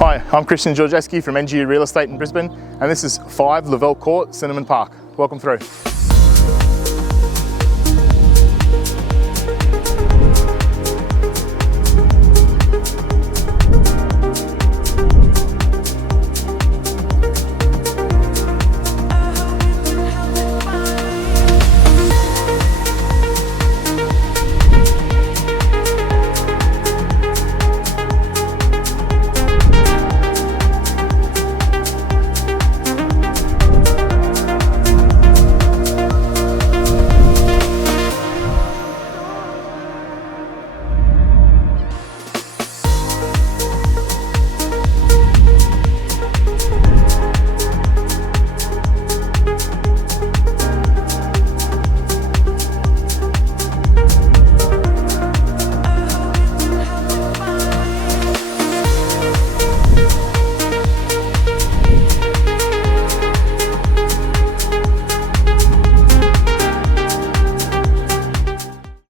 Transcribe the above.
Hi, I'm Christian Georgeski from NGU Real Estate in Brisbane, and this is 5 Lovell Court, Sinnamon Park. Welcome through.